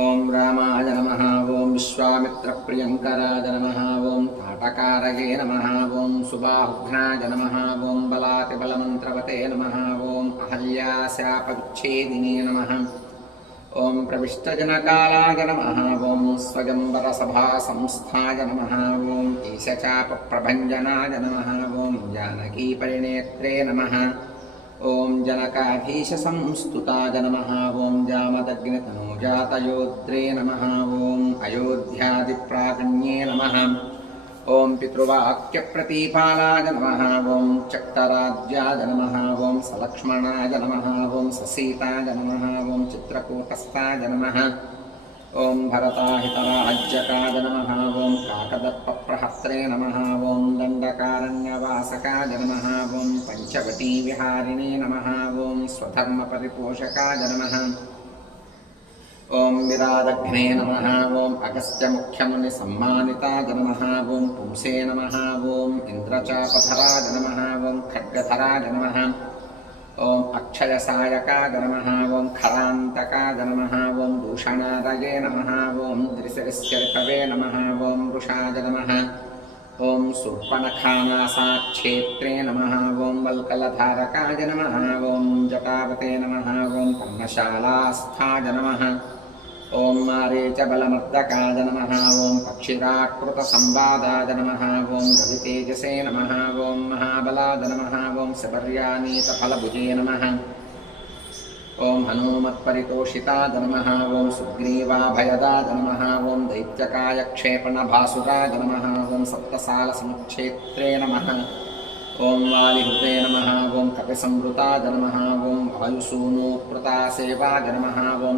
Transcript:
ओं रामाय नमः। ओं विश्वामित्रप्रियङ्कराय नमः। ओं ताटकारये नमः। ओं सुबाहुघ्नाय नमः। ओं बलातिबलमन्त्रवते नमः। ओं अहल्याशापविच्छेदिने नमः। ओं प्रविष्टजनकालाय नमः। ओं स्वयंवरसभासंस्थाय नमः। ओं ईशचापप्रभञ्जनाय नमः। ओं जानकीपरिणेत्रे नमः। ओं जनकाधीशसंस्तुताय नमः। ओं जामदग्नितनूजातयोद्रे नमः। ओं अयोध्यादिप्राकण्ये नमः। ओं पितृवाक्यप्रतीपालाय नमः। ओं चक्तराज्याय नमः। ओं सलक्ष्मणाय नमः। ओं ससीताय नमः। ओं चित्रकूटस्थाय नमः। ओं भरताहितराज्यकाय नमः। ओं काकदर्पप्रहस्त्रे नमः। ओं दण्डकारण्यवासकाय नमः। ओं पञ्चवटीविहारिणे नमः। ओं स्वधर्मपरिपोषकाय नमः। ओं विरादघ्ने नमः। ओं अगस्त्यमुख्यमुनिसम्मानिताय नमः। ओं पुंसे नमः। ओं इन्द्रचापधराय नमः। ओं खड्गधराय नमः। ओं अक्षयसायकाय नमः। ओं खरान्तकाय नमः। ओं दूषणादये नमः। ओं द्रिसरिस्यर्पवे नमः। ओं वृषाय नमः। ओं शूर्पणखानासाक्षेत्रे नमः। ओं वल्कलधारकाय नमः। ओं जटावते नमः। ओं पर्णशालास्थाय नमः। ओं मारीचबलमर्दकाय नमः। ओं पक्षिराकृतसंवादाय नमः। ओं रवितेजसे नमः। ओं महाबलाय नमः। ओं शबर्यानीतफलभुजे नमः। ओं हनूमत्परितोषिताय नमः। ओं सुग्रीवाभयदाय नमः। ओं दैत्यकायक्षेपणभासुराय नमः। ओं सप्तसालसमुच्छेत्रे नमः। ओं वालिहृते नमः। ओं कपिसंवृताय नमः। ओं वायुसूनोत्कृतासेवाय नमः। ओं